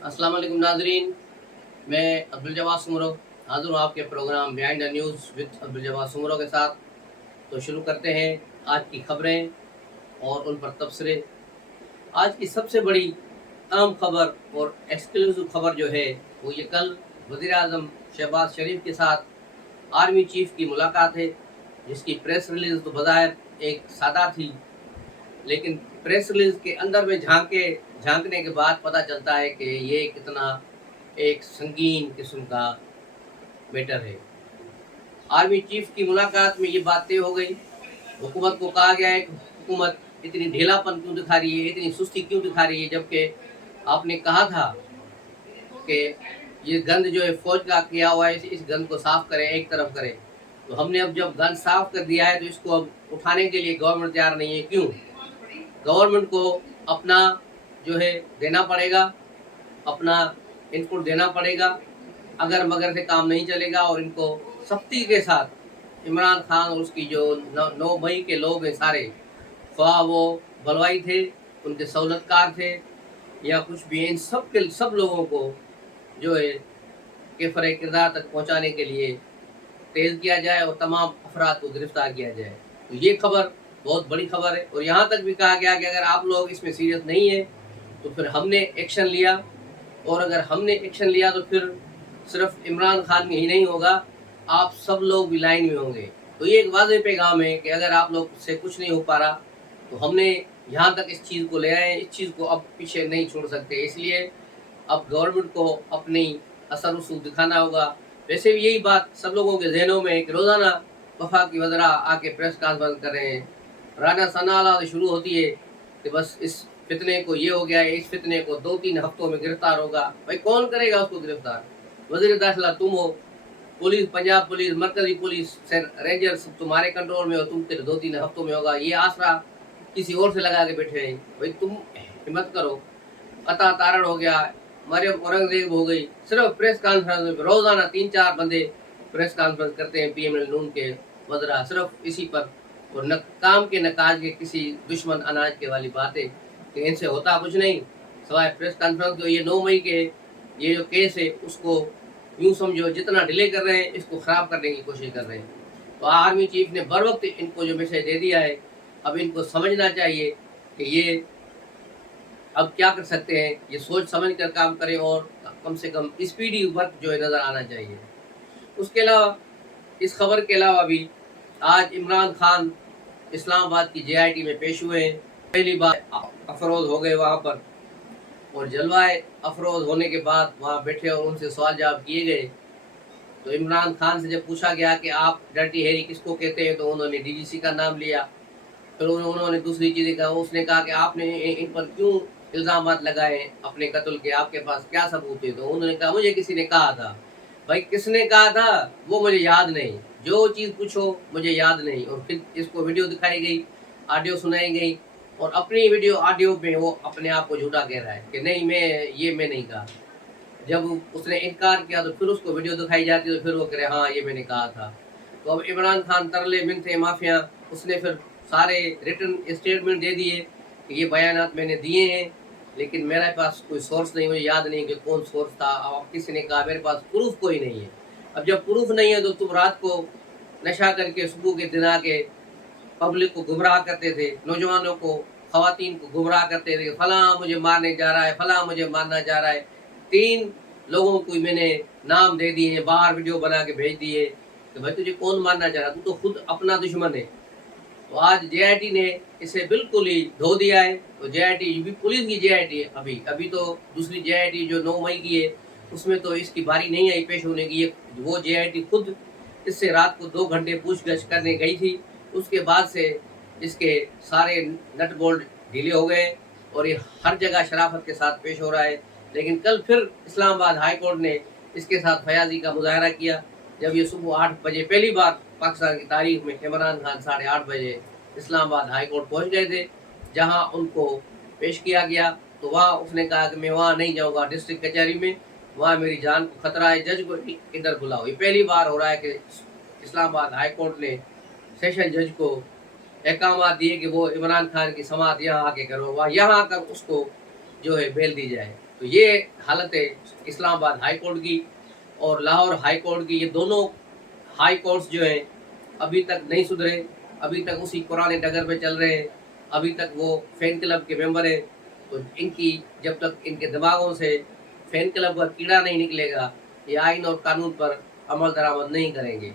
अस्सलाम वालेकुम नाजरीन। मैं अब्दुल जवाद सुमरो हाज़िर हूँ आपके program behind the news with Abdul Jawad Soomro के साथ। तो शुरू करते हैं आज की खबरें और उन पर तबसरे। आज की सबसे बड़ी अहम खबर और एक्सक्लूसिव खबर जो है वो ये कल वज़ीर आज़म शहबाज शरीफ के साथ आर्मी चीफ की मुलाकात है, जिसकी प्रेस रिलीज़ तो बज़ाहिर एक सादा थी, लेकिन प्रेस रिलीज के अंदर में झांकने के बाद पता चलता है कि ये कितना एक संगीन किस्म का मैटर है। आर्मी चीफ की मुलाकात में ये बात तय हो गई। हुकूमत को कहा गया है कि हुकूमत इतनी ढीलापन क्यों दिखा रही है, इतनी सुस्ती क्यों दिखा रही है, जबकि आपने कहा था कि ये गंद जो है फौज का किया हुआ है, इस गंद को साफ करें, एक तरफ करें। तो हमने अब जब गंद साफ कर दिया है तो इसको अब उठाने के लिए गवर्नमेंट तैयार नहीं है। क्यों? गवर्नमेंट को अपना जो है देना पड़ेगा, अपना इनपुट देना पड़ेगा। अगर मगर से काम नहीं चलेगा और इनको सख्ती के साथ इमरान खान और उसकी जो 9 मई के लोग हैं सारे, ख्वाह वो बलवाई थे, उनके सहूलतकार थे या कुछ भी, इन सब लोगों को जो है केफर किरदार तक पहुंचाने के लिए तेज किया जाए और तमाम अफराद को गिरफ्तार किया जाए। तो ये खबर बहुत बड़ी खबर है और यहाँ तक भी कहा गया कि अगर आप लोग इसमें सीरियस नहीं है तो फिर हमने एक्शन लिया, और अगर हमने एक्शन लिया तो फिर सिर्फ इमरान खान में ही नहीं होगा, आप सब लोग भी लाइन में होंगे। तो ये एक वाज़ेह पैगाम है कि अगर आप लोग से कुछ नहीं हो पा रहा तो हमने यहाँ तक इस चीज़ को ले आए, इस चीज़ को अब पीछे नहीं छोड़ सकते। इसलिए अब गवर्नमेंट को अपनी असर रसूख दिखाना होगा। वैसे भी यही बात सब लोगों के जहनों में है कि रोज़ाना वफाकी वज़रा आके प्रेस कॉन्फ्रेंस कर रहे हैं। राना सनाला से शुरू होती है कि बस इस फितने को ये हो गया है, इस फितने को 2-3 हफ्तों में गिरफ्तार होगा। भाई कौन करेगा उसको गिरफ्तार? वज़ीर दाखिला तुम हो, पुलिस, पंजाब पुलिस, मरकजी पुलिस, रेंजर सब तुम्हारे कंट्रोल में हो, तुम 2-3 हफ्तों में होगा, ये आसरा किसी और से लगा के बैठे हैं। भाई तुम हिम्मत करो। अता तारण हो गया, मरियम औरंगजेब हो गई, सिर्फ प्रेस कॉन्फ्रेंस में रोजाना 3-4 बंदे प्रेस कॉन्फ्रेंस करते हैं, पीएमएल नून के वज़रा, सिर्फ इसी पर। और न काम के न काज के, किसी दुश्मन अनाज के वाली बातें कि इनसे होता कुछ नहीं सवाए प्रेस कॉन्फ्रेंस। तो ये 9 मई के ये जो केस है उसको यूं समझो जितना डिले कर रहे हैं इसको खराब करने की कोशिश कर रहे हैं। तो आर्मी चीफ ने बर वक्त इनको जो मैसेज दे दिया है, अब इनको समझना चाहिए कि ये अब क्या कर सकते हैं, ये सोच समझ कर काम करें और कम से कम स्पीडी वर्क जो है नज़र आना चाहिए। उसके अलावा इस खबर के अलावा भी आज इमरान खान इस्लामाबाद की जेआईटी में पेश हुए हैं। पहली बार अफरोज हो गए वहाँ पर, और जलवाए अफरोज होने के बाद वहाँ बैठे और उनसे सवाल जवाब किए गए। तो इमरान खान से जब पूछा गया कि आप डर्टी हैरी किसको कहते हैं, तो उन्होंने डीजीसी का नाम लिया। फिर उन्होंने दूसरी चीज़ें कहा, उसने कहा कि आपने इन पर क्यों इल्ज़ामात लगाए अपने कत्ल के, आपके पास क्या सबूत है? तो उन्होंने कहा मुझे किसी ने कहा था। भाई किसने कहा था वो मुझे याद नहीं, जो चीज़ पूछो मुझे याद नहीं। और फिर इसको वीडियो दिखाई गई, ऑडियो सुनाई गई, और अपनी वीडियो ऑडियो में वो अपने आप को झूठा कह रहा है कि नहीं मैं नहीं कहा। जब उसने इनकार किया तो फिर उसको वीडियो दिखाई जाती तो फिर वो कह रहे हाँ ये मैंने कहा था। तो अब इमरान खान तरले मिनते माफिया, उसने फिर सारे रिटर्न स्टेटमेंट दे दिए कि ये बयानात मैंने दिए हैं, लेकिन मेरे पास कोई सोर्स नहीं, मुझे याद नहीं कि कौन सोर्स था। अब किसी ने कहा मेरे पास प्रूफ कोई नहीं है। अब जब प्रूफ नहीं है तो तुम रात को नशा करके सुबह के दिन आके पब्लिक को गुमराह करते थे, नौजवानों को, खवातीन को गुमराह करते थे, फला मुझे मारने जा रहा है, फला मुझे मारना जा रहा है। 3 लोगों को मैंने नाम दे दिए, बाहर वीडियो बना के भेज दिए कि भाई तुझे कौन मारना चाह रहा, तू तो खुद अपना दुश्मन है। तो आज जेआईटी ने इसे बिल्कुल ही धो दिया है। तो जेआईटी भी पुलिस की जेआईटी है, अभी तो दूसरी जेआईटी जो 9 मई की है उसमें तो इसकी बारी नहीं आई पेश होने की। वो जेआईटी खुद इससे रात को 2 घंटे पूछगछ करने गई थी। उसके बाद से इसके सारे नट बोल्ट ढीले हो गए और ये हर जगह शराफत के साथ पेश हो रहा है। लेकिन कल फिर इस्लामाबाद हाई कोर्ट ने इसके साथ फयाजी का मुजाहरा किया, जब ये सुबह 8 बजे पहली बार पाकिस्तान की तारीख में इमरान खान 8:30 बजे इस्लामाबाद हाई कोर्ट पहुँच गए थे, जहाँ उनको पेश किया गया। तो वहाँ उसने कहा कि मैं वहाँ नहीं जाऊँगा, डिस्ट्रिक्ट कचहरी में, वहाँ मेरी जान को खतरा है, जज को इधर बुलाओ। ये पहली बार हो रहा है कि इस्लामाबाद हाई कोर्ट ने सेशन जज को अहकाम दिए कि वो इमरान खान की समाअत यहाँ आके करो, वह यहाँ आकर उसको जो है बेल दी जाए। تو یہ حالت ہے اسلام آباد ہائی کورٹ کی اور لاہور ہائی کورٹ کی. یہ دونوں ہائی کورٹس جو ہیں ابھی تک نہیں سدھرے, ابھی تک اسی پرانے ڈگر پہ چل رہے ہیں, ابھی تک وہ فین کلب کے ممبر ہیں. تو ان کی جب تک ان کے دماغوں سے فین کلب کا کیڑا نہیں نکلے گا, یہ آئین اور قانون پر عمل درآمد نہیں کریں گے.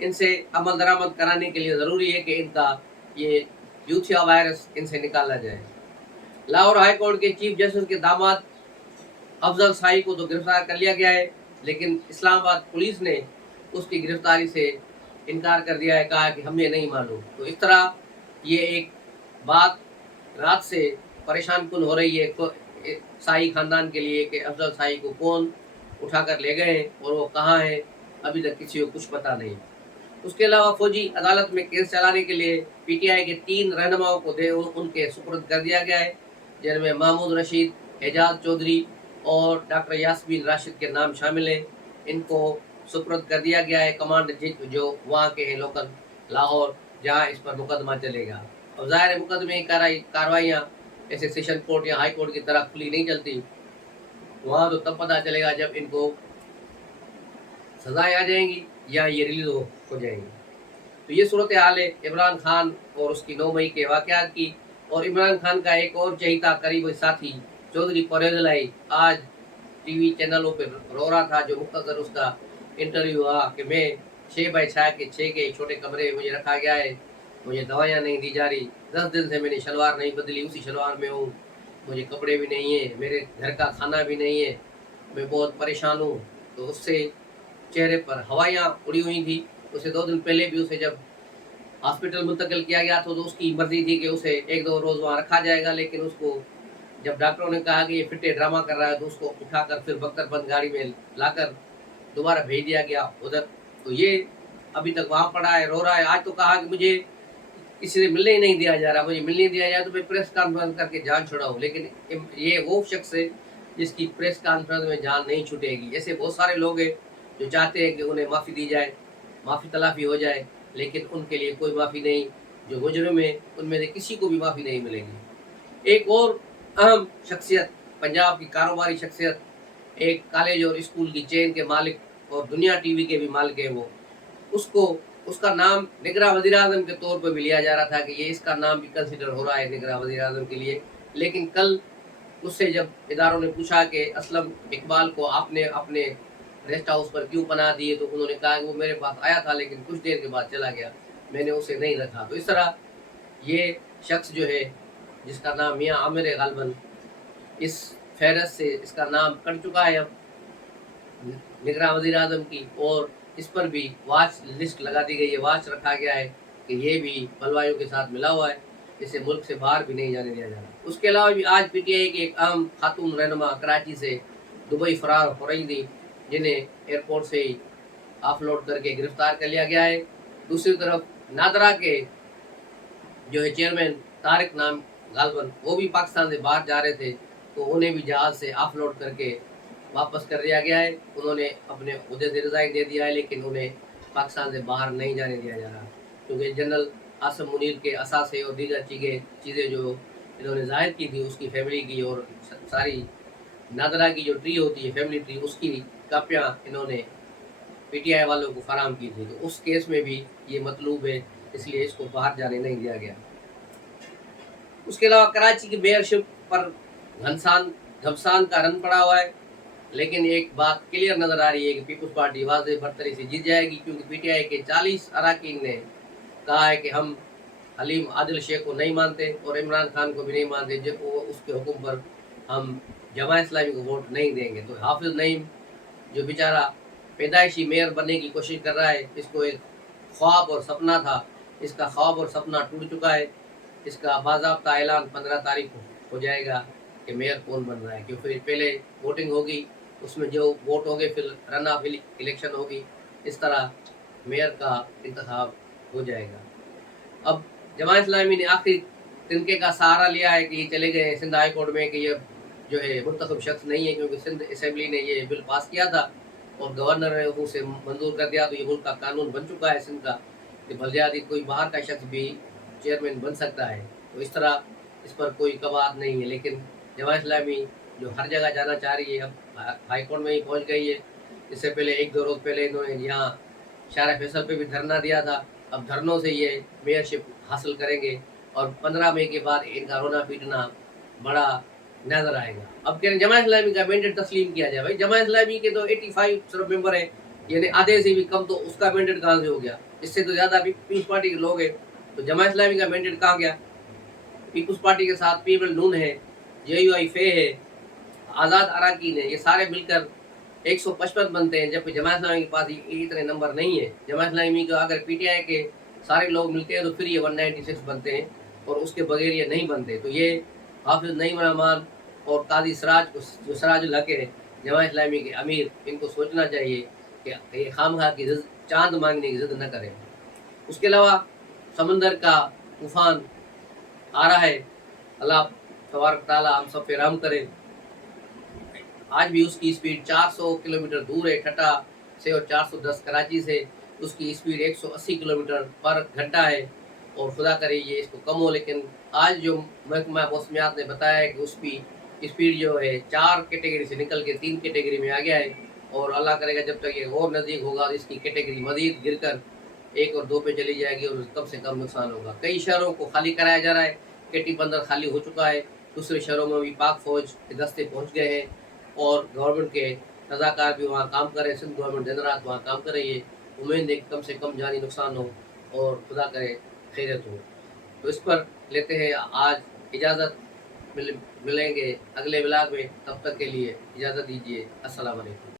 ان سے عمل درآمد کرانے کے لیے ضروری ہے کہ ان کا یہ یوتھیا وائرس ان سے نکالا جائے. لاہور ہائی کورٹ کے چیف جسٹس کے داماد افضل سائی کو تو گرفتار کر لیا گیا ہے, لیکن اسلام آباد پولیس نے اس کی گرفتاری سے انکار کر دیا ہے, کہا کہ ہمیں نہیں معلوم. تو اس طرح یہ ایک بات رات سے پریشان کن ہو رہی ہے سائی خاندان کے لیے کہ افضل سائی کو کون اٹھا کر لے گئے اور وہ کہاں ہیں, ابھی تک کسی کو کچھ پتہ نہیں. اس کے علاوہ فوجی عدالت میں کیس چلانے کے لیے پی ٹی آئی کے 3 رہنماؤں کو ان کے سپرد کر دیا گیا ہے, جن میں محمود رشید, اعجاز چودھری اور ڈاکٹر یاسمین راشد کے نام شامل ہیں. ان کو سپرد کر دیا گیا ہے کمانڈ جو وہاں کے ہیں لوکل لاہور, جہاں اس پر مقدمہ چلے گا. اور ظاہر ہے مقدمے کی کارروائیاں ایسے سیشن کورٹ یا ہائی کورٹ کی طرح کھلی نہیں چلتی, وہاں تو تب پتہ چلے گا جب ان کو سزائیں آ جائیں گی یا یہ ریلیز ہو جائیں گی. تو یہ صورتحال ہے عمران خان اور اس کی 9 مئی کے واقعات کی. اور عمران خان کا ایک اور چہیتا قریبی ساتھی چودھری پرویز الہی آج ٹی وی چینلوں پہ رو رہا تھا, جو مختصر اس کا انٹرویو ہوا کہ میں 6x6 کے چھوٹے کمرے میں مجھے رکھا گیا ہے, مجھے دوائیاں نہیں دی جا رہی, 10 دن سے میں نے شلوار نہیں بدلی, اسی شلوار میں ہوں, مجھے کپڑے بھی نہیں ہیں, میرے گھر کا کھانا بھی نہیں ہے, میں بہت پریشان ہوں. تو اس سے چہرے پر ہوائیاں اڑی ہوئی تھی. اسے 2 دن پہلے بھی اسے جب ہاسپٹل منتقل کیا گیا تو اس کی مرضی تھی کہ اسے 1-2 روز وہاں رکھا جائے گا, لیکن اس کو جب ڈاکٹروں نے کہا کہ یہ فٹے ڈرامہ کر رہا ہے تو اس کو اٹھا کر پھر بختر بند گاڑی میں لا کر دوبارہ بھیج دیا گیا ادھر. تو یہ ابھی تک وہاں پڑا ہے, رو رہا ہے. آج تو کہا کہ مجھے کسی سے ملنے ہی نہیں دیا جا رہا, مجھے ملنے دیا جائے تو میں پریس کانفرنس کر کے جان چھڑاؤں, لیکن یہ وہ شخص ہے جس کی پریس کانفرنس میں جان نہیں چھوٹے گی. ایسے بہت سارے لوگ ہیں جو چاہتے ہیں کہ انہیں معافی دی جائے, معافی تلافی ہو جائے, لیکن ان کے لیے کوئی معافی نہیں. جو مجرم ہیں ان میں سے کسی کو بھی معافی نہیں ملے گی. ایک اور اہم شخصیت, پنجاب کی کاروباری شخصیت, ایک کالج اور اسکول کی چین کے مالک اور دنیا ٹی وی کے بھی مالک ہیں, وہ اس کا نام نگراں وزیر اعظم کے طور پر بھی لیا جا رہا تھا کہ یہ اس کا نام بھی کنسیڈر ہو رہا ہے نگراں وزیر اعظم کے لیے. لیکن کل اس سے جب اداروں نے پوچھا کہ اسلم اقبال کو آپ نے اپنے ریسٹ ہاؤس پر کیوں پناہ دی ہے, تو انہوں نے کہا کہ وہ میرے پاس آیا تھا لیکن کچھ دیر کے بعد چلا گیا, میں نے اسے نہیں رکھا. تو اس طرح یہ شخص جو ہے جس کا نام میاں عامر ہے, غالباً اس فہرست سے اس کا نام کٹ چکا ہے اب نگراں وزیر اعظم کی, اور اس پر بھی واچ لسٹ لگا دی گئی ہے, واچ رکھا گیا ہے کہ یہ بھی بلوائیوں کے ساتھ ملا ہوا ہے, اسے ملک سے باہر بھی نہیں جانے دیا جا رہا. اس کے علاوہ بھی آج پی ٹی آئی کی ایک اہم خاتون رہنما کراچی سے دبئی فرار ہو رہی تھی, جنہیں ایئرپورٹ سے ہی آف لوڈ کر کے گرفتار کر لیا گیا ہے. دوسری طرف نادرا کے جو ہے چیئرمین طارق نام غالباً, وہ بھی پاکستان سے باہر جا رہے تھے, تو انہیں بھی جہاز سے آف لوڈ کر کے واپس کر دیا گیا ہے. انہوں نے اپنے عہدے سے ریزائن دے دیا ہے, لیکن انہیں پاکستان سے باہر نہیں جانے دیا جا رہا, کیونکہ جنرل عاصم منیر کے اثاثے اور دیگر چیزیں جو انہوں نے ظاہر کی تھی اس کی فیملی کی, اور ساری نادرا کی جو ٹری ہوتی ہے فیملی ٹری, اس کی کاپیاں انہوں نے پی ٹی آئی والوں کو فراہم کی تھی. تو اس کیس میں بھی یہ مطلوب ہے, اس لیے اس کو باہر جانے نہیں دیا گیا. اس کے علاوہ کراچی کی میئرشپ پر گھمسان کا رن پڑا ہوا ہے, لیکن ایک بات کلیئر نظر آ رہی ہے کہ پیپلز پارٹی واضح برتری سے جیت جائے گی, کیونکہ پی ٹی آئی کے 40 اراکین نے کہا ہے کہ ہم حلیم عادل شیخ کو نہیں مانتے اور عمران خان کو بھی نہیں مانتے, جب وہ اس کے حکم پر ہم جماعت اسلامی کو ووٹ نہیں دیں گے. تو حافظ نعیم جو بیچارہ پیدائشی میئر بننے کی کوشش کر رہا ہے, اس کو ایک خواب اور سپنا تھا, اس کا خواب اور سپنا ٹوٹ چکا ہے. اس کا باضابطہ اعلان 15 تاریخ کو ہو جائے گا کہ میئر کون بن رہا ہے, کیونکہ پھر پہلے ووٹنگ ہوگی, اس میں جو ووٹ ہوگے پھر رن آف الیکشن ہوگی, اس طرح میئر کا انتخاب ہو جائے گا. اب جماعت اسلامی نے آخری تنکے کا سہارا لیا ہے کہ یہ چلے گئے سندھ ہائی کورٹ میں کہ یہ جو ہے منتخب شخص نہیں ہے, کیونکہ سندھ اسمبلی نے یہ بل پاس کیا تھا اور گورنر نے اسے منظور کر دیا, تو یہ ملک کا قانون بن چکا ہے سندھ کا کہ بلدیاتی کوئی باہر کا شخص بھی چیئرمین بن سکتا ہے. تو اس طرح اس پر کوئی قواعد نہیں ہے, لیکن جماعت اسلامی जो हर जगह जाना चाह रही है, अब हाई कोर्ट में ही पहुंच गई है। इससे पहले 1-2 रोज पहले इन्होंने यहाँ शारा फैसल पे भी धरना दिया था। अब धरनों से ये मेयरशिप हासिल करेंगे और 15 मई के बाद इनका रोना पीटना बड़ा नजर आएगा। अब कह रहे जमात इस्लामी का मैंडेट तस्लीम किया जाए। भाई जमात इस्लामी के तो 85 सिर्फ मेंबर है, यानी आधे से भी कम, तो उसका मैंडेट कहाँ से हो गया? इससे तो ज्यादा पीपल्स पार्टी के लोग हैं, तो जमात इस्लामी का मैंडेट कहाँ गया? पीपल्स पार्टी के साथ पीपल नून है, JUI फे है, आज़ाद अराकीन है, ये सारे मिलकर 155 बनते हैं, जबकि जमात इस्लामी के पास इतने नंबर नहीं है। जमात इस्लामी का अगर PTI के सारे लोग मिलते हैं तो फिर ये 196 बनते हैं, और उसके बगैर ये नहीं बनते। तो ये हाफिज नईम रहमान और काजी सिराज को, जो सिराजुल हक है जमात इस्लामी के अमीर, इनको सोचना चाहिए कि ये खामखा की चांद मांगने की जिद न करें। उसके अलावा समंदर का तूफान आ रहा है, अल्लाह तबारक ताला हम सब पे रहम करे। आज भी उसकी स्पीड 400 किलोमीटर दूर है ठट्टा से, और 410 कराची से। उसकी स्पीड 180 किलोमीटर पर घंटा है, और खुदा करे ये इसको कम हो। लेकिन आज जो महकमा मौसमियात ने बताया है कि उसकी स्पीड जो है 4 कैटेगरी से निकल के 3 कैटेगरी में आ गया है, और अल्लाह करेगा जब तक ये और नज़दीक होगा तो इसकी कैटेगरी मज़ीद गिर कर 1 और 2 पे चली जाएगी, और कम से कम नुकसान होगा। कई शहरों को खाली कराया जा रहा है, केटी बंदर खाली हो चुका है, दूसरे शहरों में भी पाक फौज के दस्ते पहुँच गए हैं, और गवर्नमेंट के रजाकार भी वहाँ काम कर रहे हैं। सिंध गवर्नमेंट दिन रात वहाँ काम कर रही है। उम्मीद है कि कम से कम जानी नुकसान हो और खुदा करे खैरियत हो। तो इस पर लेते हैं आज इजाज़त, मिलेंगे अगले व्लॉग में। तब तक के लिए इजाज़त दीजिए। अस्सलाम वालेकुम।